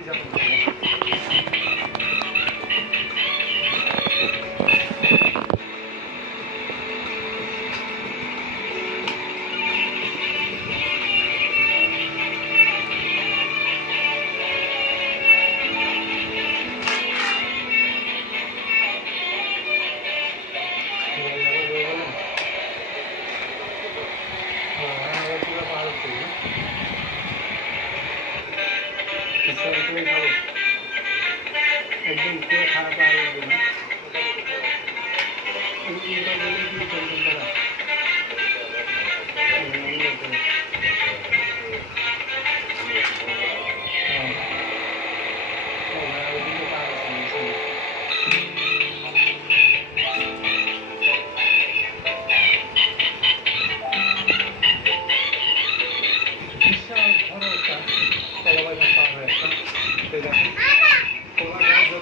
y ya একদম পুরো খারাপ আর না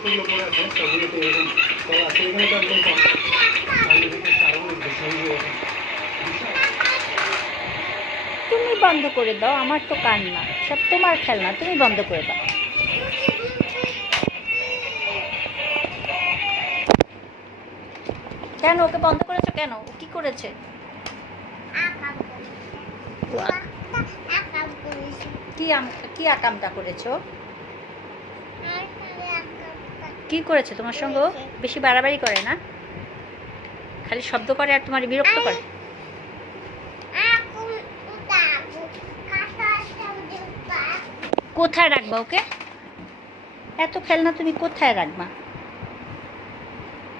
যতগুলো করে আছে সবগুলোতে এরকম কলা আছে এখানে তো একদম কম সামনে দিকে আরও বেশি গেছে বিশাল তুমি বন্ধ করে দাও আমার তো কান্না সব তোমার খেলনা তুমি বন্ধ করে দাও। কেন ওকে বন্ধ করেছ কেন? ও কি করেছে। কি আম- কি আকামটা করেছ? কি করেছে? তোমার সঙ্গে? বেশি বাড়াবাড়ি করে না? খালি শব্দ করে আর তোমার বিরক্ত করে? কোথায় রাখবা ওকে? এত খেলনা তুমি কোথায় রাখবা?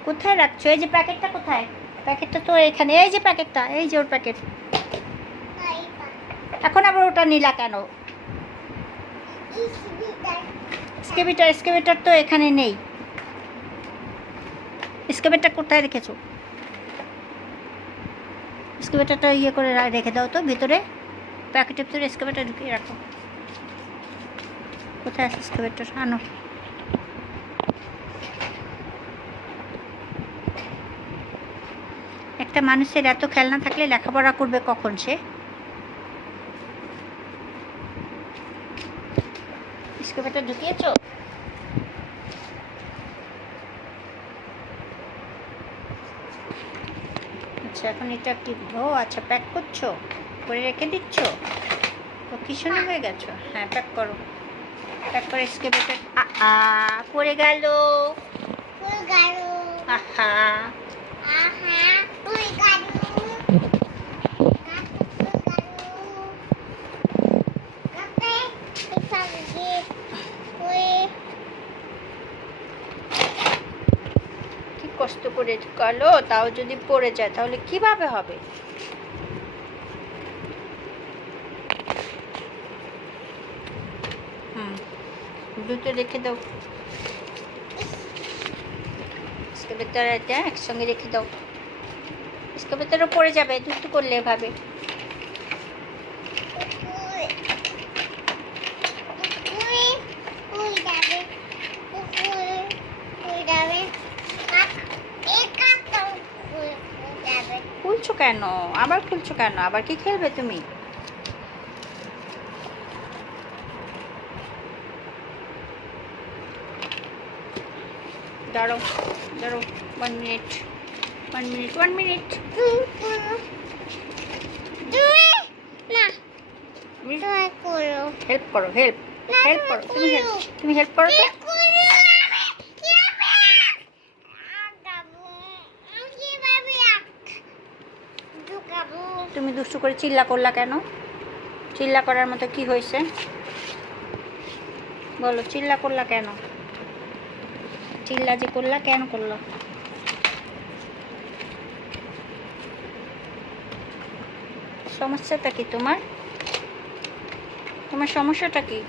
কোথায় রাখছো? এই যে প্যাকেটটা কোথায়? প্যাকেটটা তো এখানে। এই যে প্যাকেটটা এই যে ওর প্যাকেট। এখন আবার ওটা নিলা কেন? স্কেবিটার। স্কেবিটার তো এখানে নেই। স্কেবিটার কোথায় রেখেছো? স্কেবিটারটা ইয়ে করে রেখে দাও তো, ভিতরে। প্যাকেটের ভিতরে স্কেবিটার ঢুকিয়ে রাখো। কোথায় আছে স্কেবিটার আনো। একটা মানুষের এত খেলনা থাকলে লেখাপড়া করবে কখন সে? স্কেবিটার ঢুকিয়েছো? আচ্ছা এখন এটা কি? ও আচ্ছা প্যাক করছ? করে রেখে দিচ্ছ? তো কিশোরী হয়ে গেছো? হ্যাঁ প্যাক করো। প্যাক করে স্কেপ আ পড়ে গেল। আহা। কষ্ট করে গেলো তাও যদি পড়ে যায়, তাহলে কীভাবে হবে? হুম রেখে দাও। স্কেপের একসঙ্গে রেখে দাও। স্কেপেটারও পড়ে যাবে, দুটো করলে এভাবে। খুলছো কেন? আবার খুলছো কেন? আবার কি খেলবে তুমি? দাঁড়ো দাঁড়ো one minute one minute one minute help করো। হেল্প হেল্প করো। তুমি হেল্প তুমি হেল্প করো তো? তুমি দুষ্টু করে চিল্লা করলা কেন? চিল্লা করার মতো কি হয়েছে? বলো, চিল্লা করলা কেন? চিল্লা যে করলা, কেন করল? সমস্যাটা কি তোমার? তোমার সমস্যাটা কি?